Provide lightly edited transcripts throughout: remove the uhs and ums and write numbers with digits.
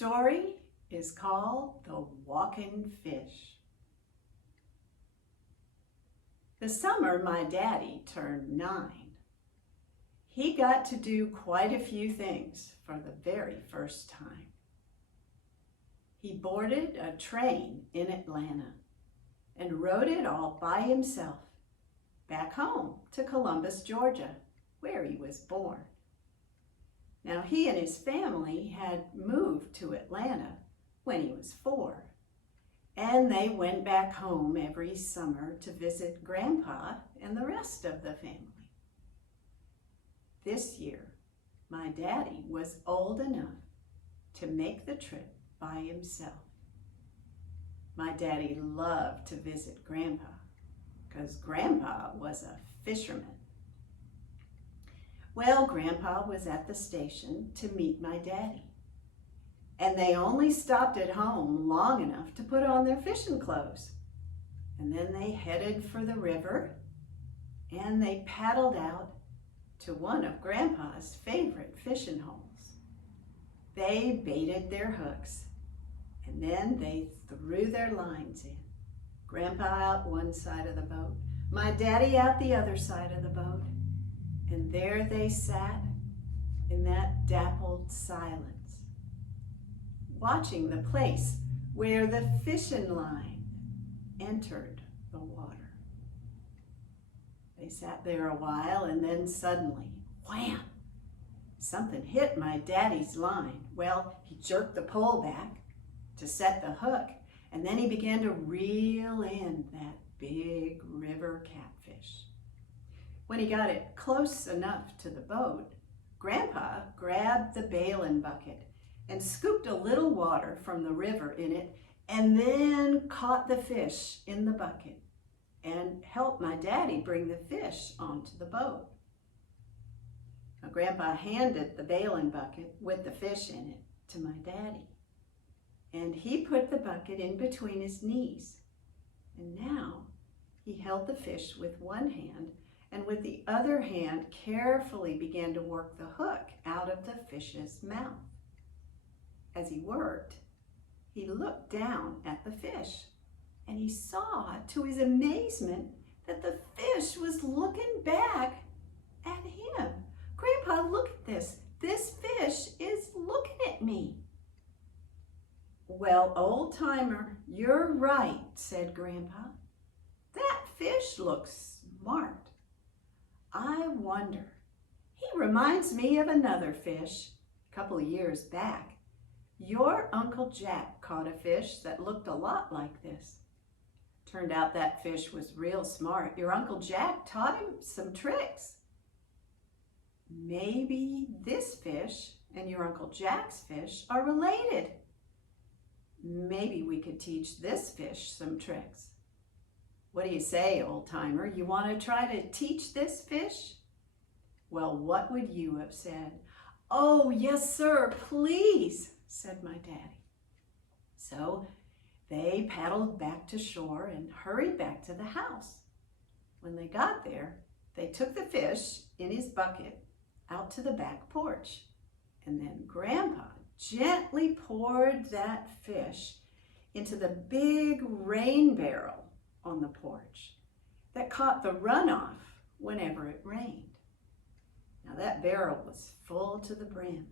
story is called The Walkin Fish. The summer my daddy turned 9. He got to do quite a few things for the very first time. He boarded a train in Atlanta and rode it all by himself back home to Columbus, Georgia, where he was born. Now, he and his family had moved to Atlanta when he was 4, and they went back home every summer to visit Grandpa and the rest of the family. This year, my daddy was old enough to make the trip by himself. My daddy loved to visit Grandpa because Grandpa was a fisherman. Well, Grandpa was at the station to meet my daddy, and they only stopped at home long enough to put on their fishing clothes. And then they headed for the river, and they paddled out to one of Grandpa's favorite fishing holes. They baited their hooks, and then they threw their lines in. Grandpa out one side of the boat, my daddy out the other side of the boat, and there they sat in that dappled silence, watching the place where the fishing line entered the water. They sat there a while, and then suddenly, wham! Something hit my daddy's line. Well, he jerked the pole back to set the hook, and then he began to reel in that big river catfish. When he got it close enough to the boat, Grandpa grabbed the bailing bucket and scooped a little water from the river in it, and then caught the fish in the bucket and helped my daddy bring the fish onto the boat. Now, Grandpa handed the bailing bucket with the fish in it to my daddy, and he put the bucket in between his knees. And now he held the fish with one hand, and with the other hand carefully began to work the hook out of the fish's mouth. As he worked, he looked down at the fish, and he saw, to his amazement, that the fish was looking back at him. Grandpa, look at this. This fish is looking at me. Well, old timer, you're right, said Grandpa. That fish looks smart. I wonder. He reminds me of another fish a couple of years back. Your Uncle Jack caught a fish that looked a lot like this. Turned out that fish was real smart. Your Uncle Jack taught him some tricks. Maybe this fish and your Uncle Jack's fish are related. Maybe we could teach this fish some tricks. What do you say, old timer? You want to try to teach this fish? Well, what would you have said? Oh, yes, sir, please, said my daddy. So they paddled back to shore and hurried back to the house. When they got there, they took the fish in his bucket out to the back porch. And then Grandpa gently poured that fish into the big rain barrel on the porch that caught the runoff whenever it rained. Now that barrel was full to the brim,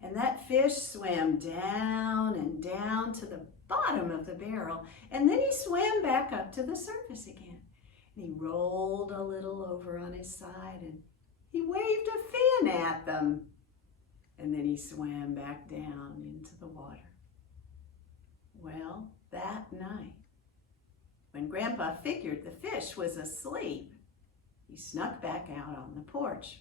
and that fish swam down and down to the bottom of the barrel, and then he swam back up to the surface again. And he rolled a little over on his side, and he waved a fin at them, and then he swam back down into the water. Well, that night, when Grandpa figured the fish was asleep, he snuck back out on the porch,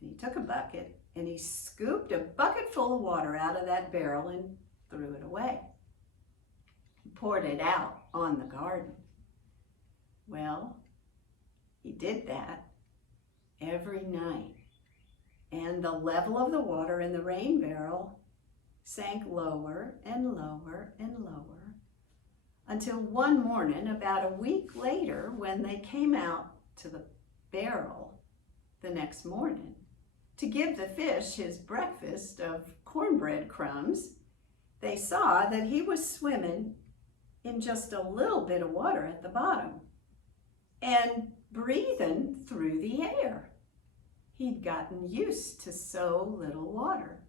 and he took a bucket and he scooped a bucket full of water out of that barrel and threw it away. He poured it out on the garden. Well, he did that every night, and the level of the water in the rain barrel sank lower and lower and lower, until one morning, about a week later, when they came out to the barrel the next morning, to give the fish his breakfast of cornbread crumbs, they saw that he was swimming in just a little bit of water at the bottom and breathing through the air. He'd gotten used to so little water.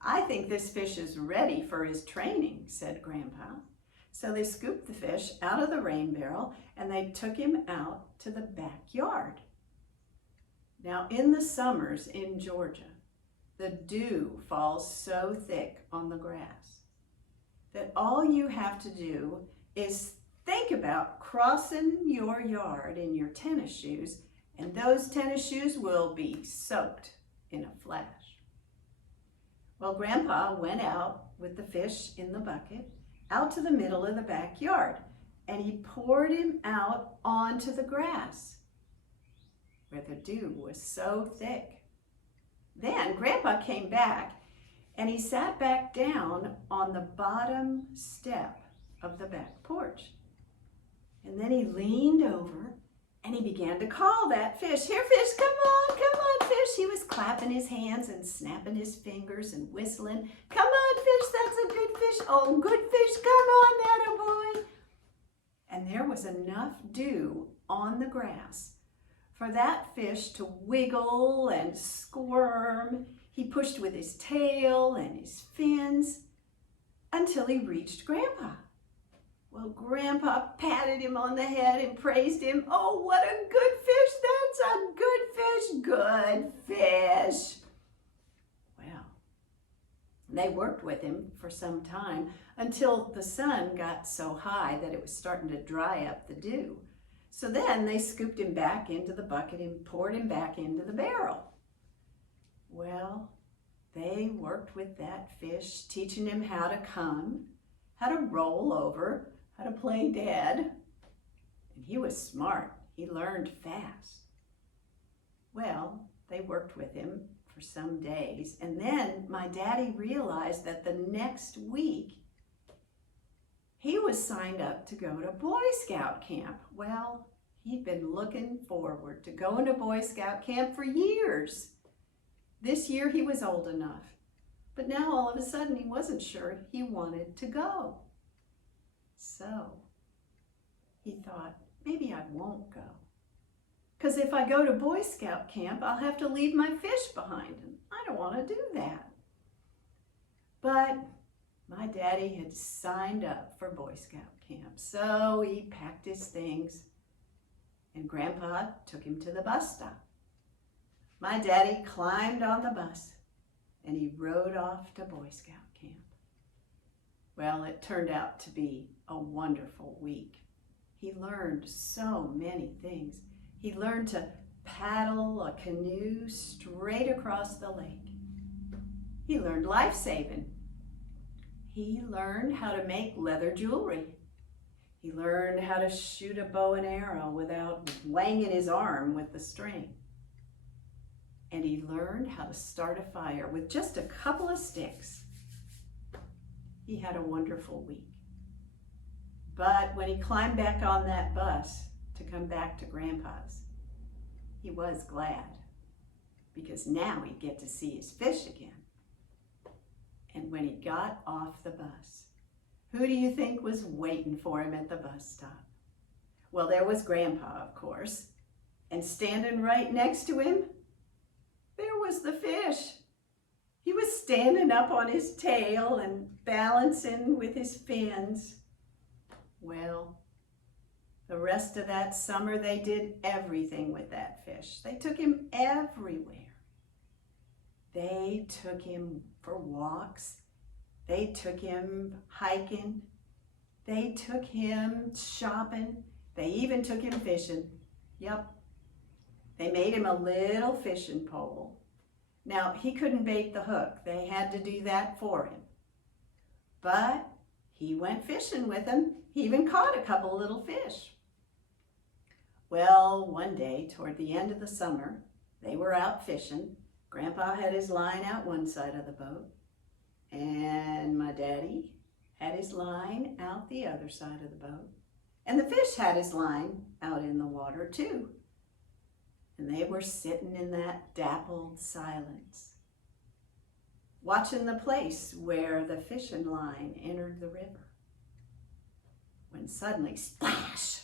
"I think this fish is ready for his training," said Grandpa. So they scooped the fish out of the rain barrel and they took him out to the backyard. Now, in the summers in Georgia, the dew falls so thick on the grass that all you have to do is think about crossing your yard in your tennis shoes, and those tennis shoes will be soaked in a flash. Well, Grandpa went out with the fish in the bucket out to the middle of the backyard, and he poured him out onto the grass where the dew was so thick. Then Grandpa came back and he sat back down on the bottom step of the back porch. And then he leaned over and he began to call that fish. "Here, fish, come on, fish." He was clapping his hands and snapping his fingers and whistling. "Come on, fish, that's a good fish. Oh, good fish, come on, attaboy." And there was enough dew on the grass for that fish to wiggle and squirm. He pushed with his tail and his fins until he reached Grandpa. Well, Grandpa patted him on the head and praised him. "Oh, what a good fish. That's a good fish. Good fish." Well, they worked with him for some time until the sun got so high that it was starting to dry up the dew. So then they scooped him back into the bucket and poured him back into the barrel. Well, they worked with that fish, teaching him how to come, how to roll over, how to play dead. And he was smart. He learned fast. Well, they worked with him for some days, and then my daddy realized that the next week he was signed up to go to Boy Scout camp. Well, he'd been looking forward to going to Boy Scout camp for years. This year he was old enough, but now all of a sudden he wasn't sure he wanted to go. So he thought, maybe I won't go. Because if I go to Boy Scout camp, I'll have to leave my fish behind, and I don't want to do that. But my daddy had signed up for Boy Scout camp, so he packed his things, and Grandpa took him to the bus stop. My daddy climbed on the bus, and he rode off to Boy Scout camp. Well, it turned out to be a wonderful week. He learned so many things. He learned to paddle a canoe straight across the lake. He learned life saving. He learned how to make leather jewelry. He learned how to shoot a bow and arrow without wanging his arm with the string. And he learned how to start a fire with just a couple of sticks. He had a wonderful week. But when he climbed back on that bus to come back to Grandpa's, he was glad, because now he'd get to see his fish again. And when he got off the bus, who do you think was waiting for him at the bus stop? Well, there was Grandpa, of course, and standing right next to him, there was the fish. He was standing up on his tail and balancing with his fins. Well, the rest of that summer, they did everything with that fish. They took him everywhere. They took him for walks. They took him hiking. They took him shopping. They even took him fishing. Yep. They made him a little fishing pole. Now, he couldn't bait the hook. They had to do that for him. But he went fishing with them. He even caught a couple little fish. Well, one day, toward the end of the summer, they were out fishing. Grandpa had his line out one side of the boat, and my daddy had his line out the other side of the boat. And the fish had his line out in the water too. and they were sitting in that dappled silence, watching the place where the fishing line entered the river. When suddenly, splash!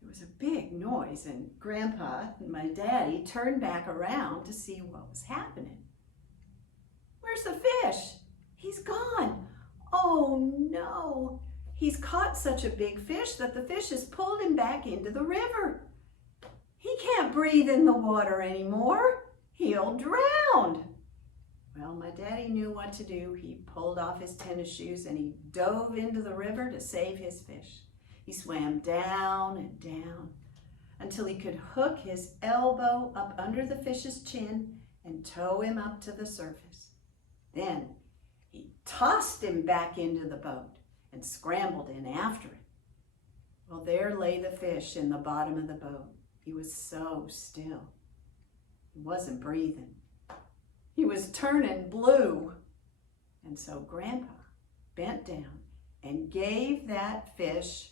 There was a big noise, and Grandpa and my daddy turned back around to see what was happening. "Where's the fish? He's gone. Oh no! He's caught such a big fish that the fish has pulled him back into the river. He can't breathe in the water anymore. He'll drown." Well, my daddy knew what to do. He pulled off his tennis shoes and he dove into the river to save his fish. He swam down and down until he could hook his elbow up under the fish's chin and tow him up to the surface. Then he tossed him back into the boat and scrambled in after it. Well, there lay the fish in the bottom of the boat. He was so still. He wasn't breathing. He was turning blue. And so Grandpa bent down and gave that fish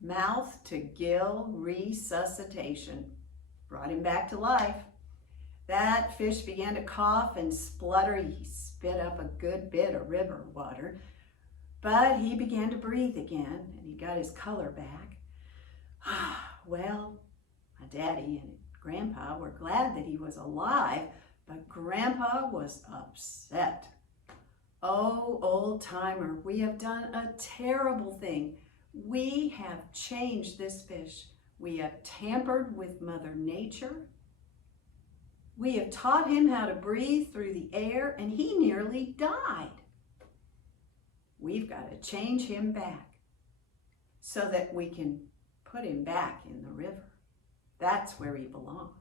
mouth to gill resuscitation. Brought him back to life. That fish began to cough and splutter. He spit up a good bit of river water, but he began to breathe again and he got his color back. Well, my daddy and Grandpa were glad that he was alive, but Grandpa was upset. "Oh, old timer, we have done a terrible thing. We have changed this fish. We have tampered with Mother Nature. We have taught him how to breathe through the air, and he nearly died. We've got to change him back so that we can put him back in the river. That's where he belongs."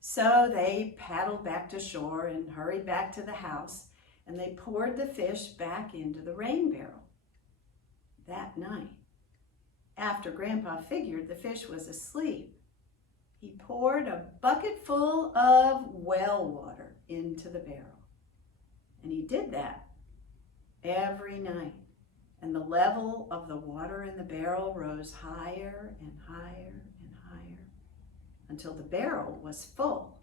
So they paddled back to shore and hurried back to the house, and they poured the fish back into the rain barrel. That night, after Grandpa figured the fish was asleep, he poured a bucket full of well water into the barrel. And he did that every night. And the level of the water in the barrel rose higher and higher and higher until the barrel was full.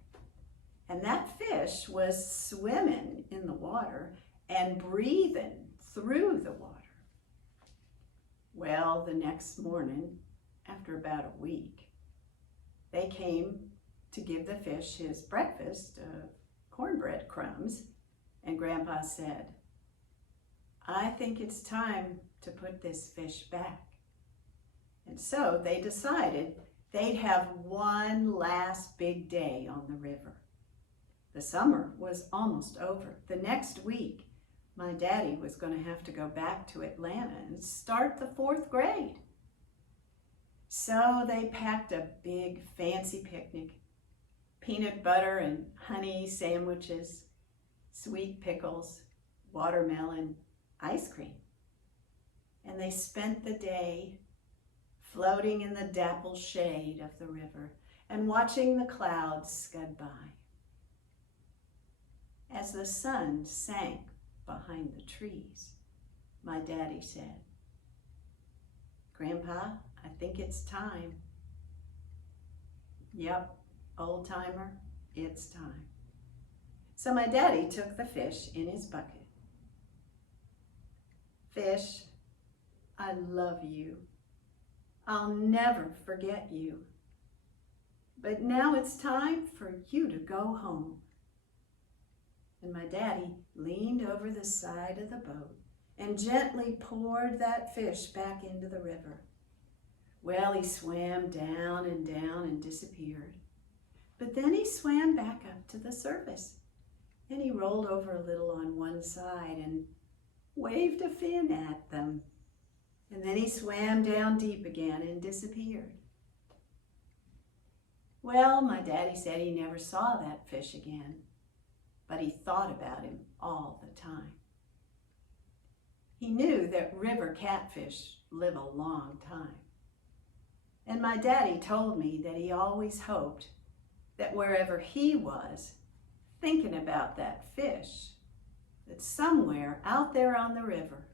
And that fish was swimming in the water and breathing through the water. Well, the next morning, after about a week, they came to give the fish his breakfast of cornbread crumbs, and Grandpa said, "I think it's time to put this fish back." And so they decided they'd have one last big day on the river. The summer was almost over. The next week, my daddy was going to have to go back to Atlanta and start the 4th grade. So they packed a big fancy picnic, peanut butter and honey sandwiches, sweet pickles, watermelon, ice cream. And they spent the day floating in the dapple shade of the river and watching the clouds scud by. As the sun sank behind the trees, my daddy said, "Grandpa, I think it's time." "Yep, old timer, it's time." So my daddy took the fish in his bucket. "Fish, I love you. I'll never forget you. But now it's time for you to go home." And my daddy leaned over the side of the boat and gently poured that fish back into the river. Well, he swam down and disappeared. But then he swam back up to the surface, and he rolled over a little on one side and waved a fin at them. And then he swam down deep again and disappeared. Well, my daddy said he never saw that fish again, but he thought about him all the time. He knew that river catfish live a long time. And my daddy told me that he always hoped that wherever he was, thinking about that fish, that somewhere out there on the river,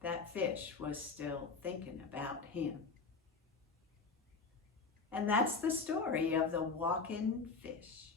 that fish was still thinking about him. And that's the story of the Walkin Fish.